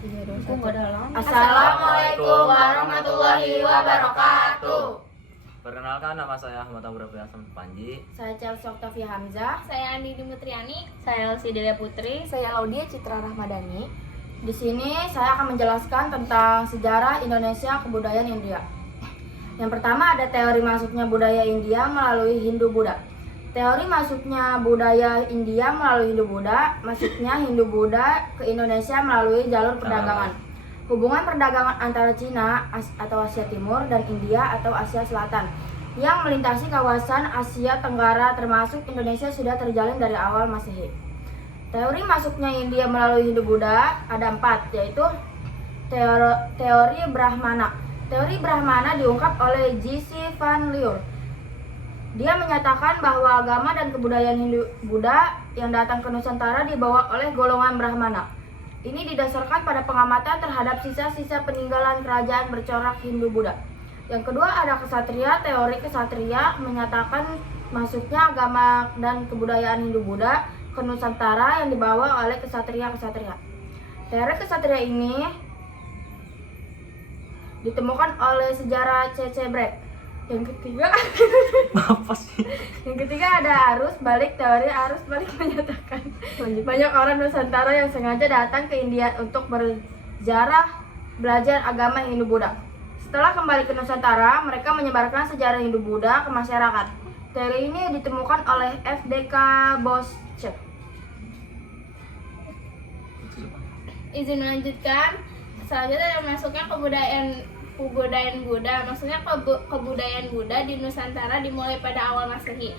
Assalamualaikum warahmatullahi wabarakatuh. Perkenalkan, nama saya Ahmad Abrafi Hasan Panji. Saya Chelsea Octavia Hamzah. Saya Andi Dimutriani. Saya Elsie Delia Putri. Saya Laudia Citra Rahmadani. Di sini saya akan menjelaskan tentang sejarah Indonesia kebudayaan India. Yang pertama ada teori masuknya budaya India melalui Hindu-Buddha. Teori masuknya budaya India melalui Hindu-Buddha, masuknya Hindu-Buddha ke Indonesia melalui jalur perdagangan. Hubungan perdagangan antara Cina atau Asia Timur dan India atau Asia Selatan yang melintasi kawasan Asia Tenggara termasuk Indonesia sudah terjalin dari awal Masehi. Teori masuknya India melalui Hindu-Buddha ada 4, yaitu teori Brahmana. Teori Brahmana diungkap oleh J.C. Van Lier. Dia menyatakan bahwa agama dan kebudayaan Hindu-Buddha yang datang ke Nusantara dibawa oleh golongan Brahmana. Ini didasarkan pada pengamatan terhadap sisa-sisa peninggalan kerajaan bercorak Hindu-Buddha. Yang kedua ada kesatria. Teori kesatria menyatakan masuknya agama dan kebudayaan Hindu-Buddha ke Nusantara yang dibawa oleh kesatria-kesatria. Teori kesatria ini ditemukan oleh sejarah C.C. Brett. Yang ketiga Apa sih? Yang ketiga ada arus balik. Teori arus balik menyatakan banyak orang Nusantara yang sengaja datang ke India untuk berziarah belajar agama Hindu-Buddha. Setelah kembali ke Nusantara, mereka menyebarkan sejarah Hindu-Buddha ke masyarakat. Teori ini ditemukan oleh F.D.K. Bosche. Izin melanjutkan. Selanjutnya masuknya kebudayaan Buddha. Maksudnya kebudayaan Buddha di Nusantara dimulai pada awal Masehi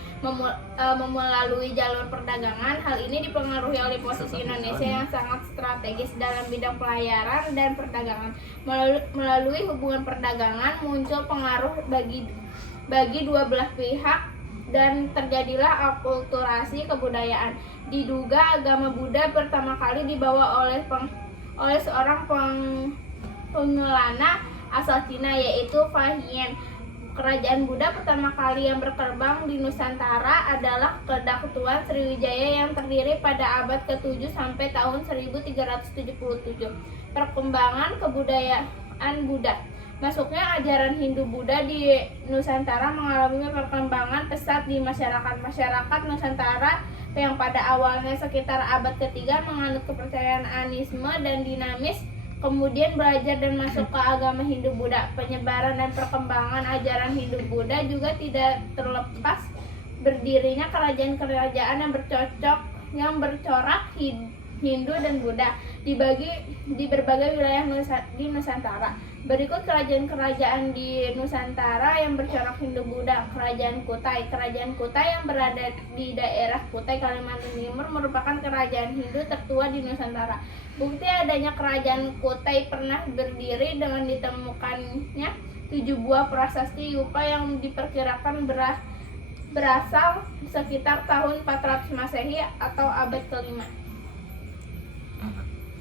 melalui jalur perdagangan. Hal ini dipengaruhi oleh posisi Indonesia yang sangat strategis dalam bidang pelayaran dan perdagangan. Melalui hubungan perdagangan muncul pengaruh bagi dua belah pihak dan terjadilah akulturasi kebudayaan. Diduga agama Buddha pertama kali dibawa oleh seorang pengelana asal Cina, yaitu Fahian. Kerajaan Buddha pertama kali yang berkembang di Nusantara adalah Kedaktuan Sriwijaya yang terdiri pada abad ke-7 sampai tahun 1377. Perkembangan kebudayaan Buddha. Masuknya ajaran Hindu-Buddha di Nusantara mengalami perkembangan pesat di masyarakat Nusantara yang pada awalnya sekitar abad ke-3 menganut kepercayaan anisme dan dinamis, kemudian belajar dan masuk ke agama Hindu-Buddha. Penyebaran dan perkembangan ajaran Hindu-Buddha juga tidak terlepas berdirinya kerajaan-kerajaan yang bercorak Hindu dan Buddha di berbagai wilayah di Nusantara. Berikut kerajaan-kerajaan di Nusantara yang bercorak Hindu-Buddha. Kerajaan Kutai. Kerajaan Kutai yang berada di daerah Kutai, Kalimantan Timur merupakan kerajaan Hindu tertua di Nusantara. Bukti adanya kerajaan Kutai pernah berdiri dengan ditemukannya 7 buah prasasti Yupa yang diperkirakan berasal sekitar tahun 400 Masehi atau abad ke-5.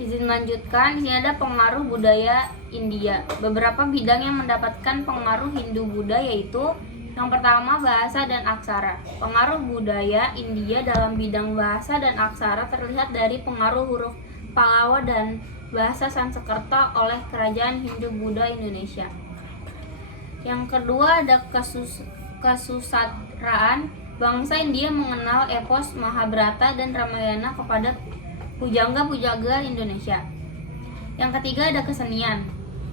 Izin melanjutkan, ini ada pengaruh budaya India. Beberapa bidang yang mendapatkan pengaruh Hindu-Buddha yaitu yang pertama bahasa dan aksara. Pengaruh budaya India dalam bidang bahasa dan aksara terlihat dari pengaruh huruf Pallava dan bahasa Sanskerta oleh kerajaan Hindu-Buddha Indonesia. Yang kedua ada kesusastraan. Bangsa India mengenal epos Mahabharata dan Ramayana kepada pujangga-pujangga Indonesia. Yang ketiga ada kesenian.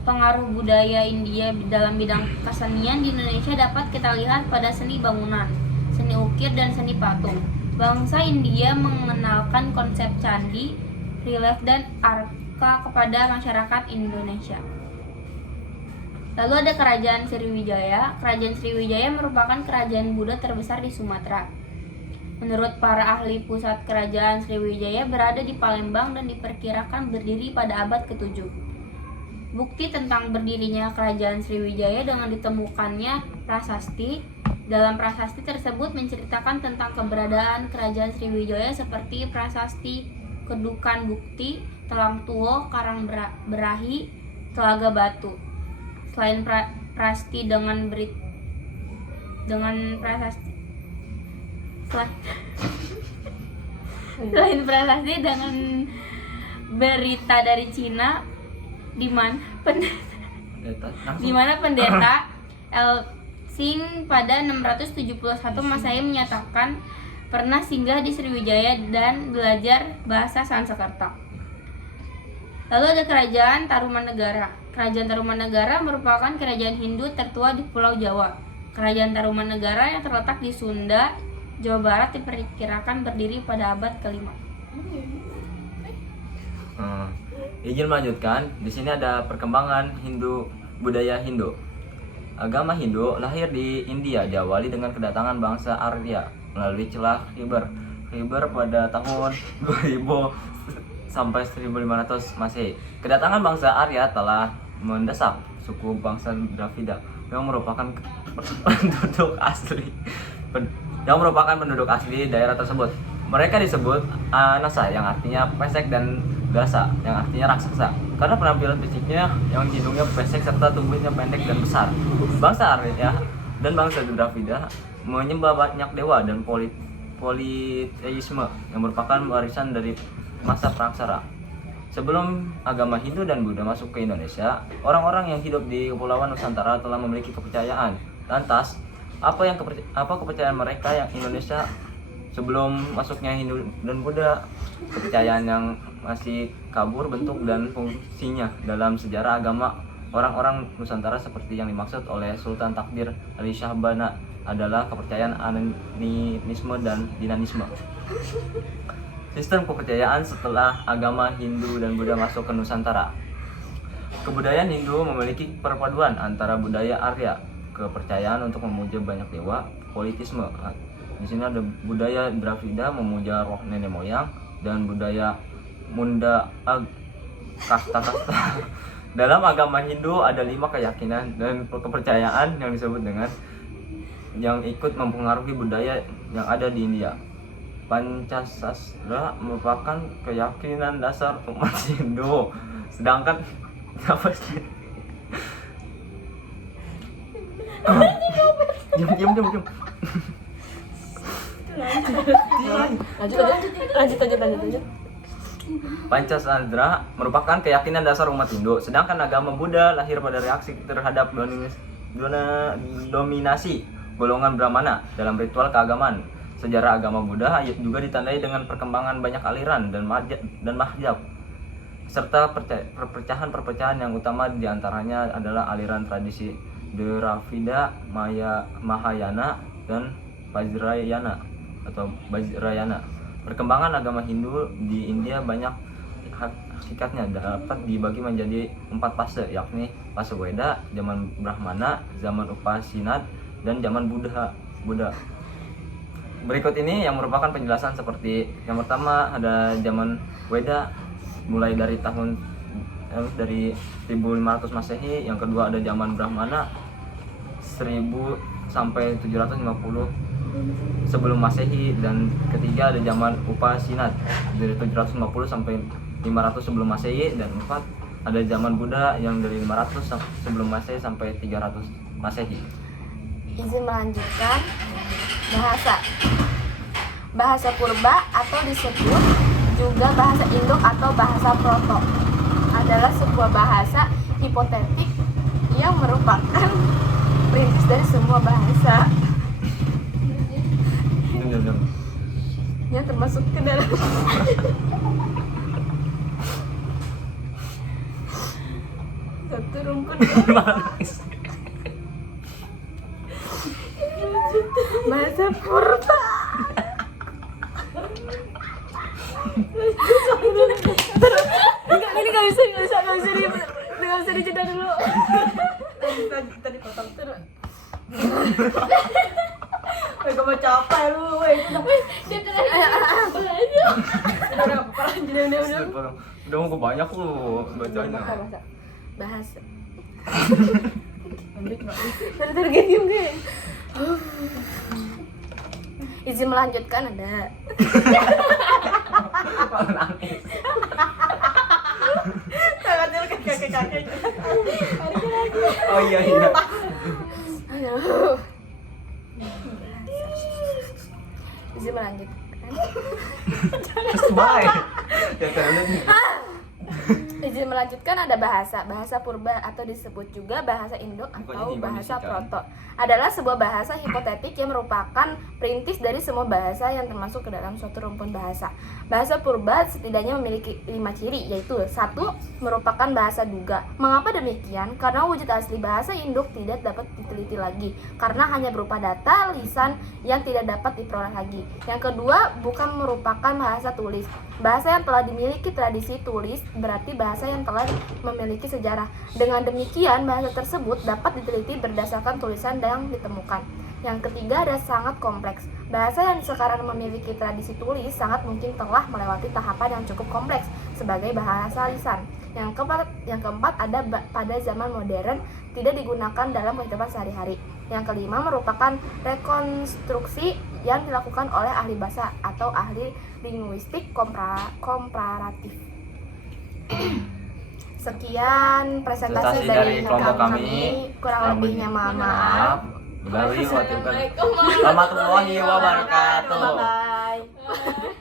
Pengaruh budaya India dalam bidang kesenian di Indonesia dapat kita lihat pada seni bangunan, seni ukir, dan seni patung. Bangsa India mengenalkan konsep candi, relief, dan arka kepada masyarakat Indonesia. Lalu ada Kerajaan Sriwijaya. Kerajaan Sriwijaya merupakan kerajaan Buddha terbesar di Sumatera. Menurut para ahli, pusat kerajaan Sriwijaya berada di Palembang dan diperkirakan berdiri pada abad ke-7. Bukti tentang berdirinya kerajaan Sriwijaya dengan ditemukannya prasasti. Dalam prasasti tersebut menceritakan tentang keberadaan kerajaan Sriwijaya seperti prasasti Kedukan Bukti, Telang Tuo, Karang Berahi, Telaga Batu. Selain prasasti dengan prasasti Selain prasasti dengan berita dari Cina, di mana Langsung. di mana pendeta Elsing pada 671 Masehi menyatakan pernah singgah di Sriwijaya dan belajar bahasa Sanskerta. Lalu ada Kerajaan Tarumanegara. Kerajaan Tarumanegara merupakan kerajaan Hindu tertua di Pulau Jawa. Kerajaan Tarumanegara yang terletak di Sunda, Jawa Barat diperkirakan berdiri pada abad ke-5. Izin melanjutkan, di sini ada perkembangan budaya Hindu. Agama Hindu lahir di India diawali dengan kedatangan bangsa Arya melalui celah Khyber pada tahun 2000 sampai 1500 Masehi. Kedatangan bangsa Arya telah mendesak suku bangsa Dravida yang merupakan penduduk asli daerah tersebut. Mereka disebut Nasa yang artinya pesek dan Gasa yang artinya raksasa karena penampilan fisiknya yang hidungnya pesek serta tubuhnya pendek dan besar. Bangsa Arya dan bangsa Dravida menyembah banyak dewa dan politeisme yang merupakan warisan dari masa praksara. Sebelum agama Hindu dan Buddha masuk ke Indonesia, orang-orang yang hidup di Kepulauan Nusantara telah memiliki kepercayaan. Lantas, apa kepercayaan mereka yang Indonesia sebelum masuknya Hindu dan Buddha? Kepercayaan yang masih kabur bentuk dan fungsinya dalam sejarah agama orang-orang Nusantara seperti yang dimaksud oleh Sultan Takdir Ali Syahbana adalah kepercayaan animisme dan dinamisme. Sistem kepercayaan setelah agama Hindu dan Buddha masuk ke Nusantara. Kebudayaan Hindu memiliki perpaduan antara budaya Arya, kepercayaan untuk memuja banyak dewa, politisme. Di sini ada budaya Dravida memuja roh nenek moyang dan budaya Munda kasta-kasta. Dalam agama Hindu ada 5 keyakinan dan kepercayaan yang disebut dengan yang ikut mempengaruhi budaya yang ada di India. Pancasastra merupakan keyakinan dasar umat Hindu. Sedangkan apa sih? Diam. Lanjut. Pancasastra merupakan keyakinan dasar umat Hindu, sedangkan agama Buddha lahir pada reaksi terhadap dominasi golongan Brahmana dalam ritual keagamaan. Sejarah agama Buddha juga ditandai dengan perkembangan banyak aliran dan mazhab, serta perpecahan yang utama diantaranya adalah aliran tradisi Dravida, Mahayana, dan Vajrayana atau Vajrayana. Perkembangan agama Hindu di India banyak hakikatnya dapat dibagi menjadi 4 fase, yakni fase Weda, zaman Brahmana, zaman Upasinat, dan zaman Buddha. Berikut ini yang merupakan penjelasan seperti yang pertama ada zaman Weda mulai dari dari 1500 Masehi, yang kedua ada zaman Brahmana 1000 sampai 750 sebelum Masehi, dan ketiga ada zaman Upasinat dari 750 sampai 500 sebelum Masehi, dan empat ada zaman Buddha yang dari 500 sebelum Masehi sampai 300 Masehi. Izin melanjutkan. Bahasa purba atau disebut juga bahasa Induk atau bahasa Proto adalah sebuah bahasa hipotetik yang merupakan perintis dari semua bahasa yang termasuk ke dalam satu rumpun bahasa purba. Ini nggak bisa dijeda dulu. Tadi potong terus. Gue mau capek lu, Dia terakhir Udah mau kebanyak lu bacanya. Bahasa. Tergediam gue. Izin melanjutkan ada. Nangis. Tangannya ke kakek-kakek. Oh iya. Aduh. Izin melanjutkan. Bye. Ya kan Izin melanjutkan, ada bahasa. Bahasa purba atau disebut juga bahasa Indo atau bahasa Proto adalah sebuah bahasa hipotetik yang merupakan perintis dari semua bahasa yang termasuk ke dalam suatu rumpun bahasa. Bahasa purba setidaknya memiliki 5 ciri, yaitu 1. Merupakan bahasa duga. Mengapa demikian? Karena wujud asli bahasa Induk tidak dapat diteliti lagi, karena hanya berupa data lisan yang tidak dapat diperoleh lagi. Yang kedua, bukan merupakan bahasa tulis. Bahasa yang telah dimiliki tradisi tulis berarti bahasa yang telah memiliki sejarah. Dengan demikian, bahasa tersebut dapat diteliti berdasarkan tulisan yang ditemukan. Yang ketiga, ada sangat kompleks. Bahasa yang sekarang memiliki tradisi tulis sangat mungkin telah melewati tahapan yang cukup kompleks sebagai bahasa lisan. Yang keempat ada pada zaman modern tidak digunakan dalam kehidupan sehari-hari. Yang kelima, merupakan rekonstruksi yang dilakukan oleh ahli bahasa atau ahli linguistik komparatif. Sekian presentasi dari kelompok kami. Kurang lebihnya mohon maaf. Assalamualaikum warahmatullahi wabarakatuh. Bye.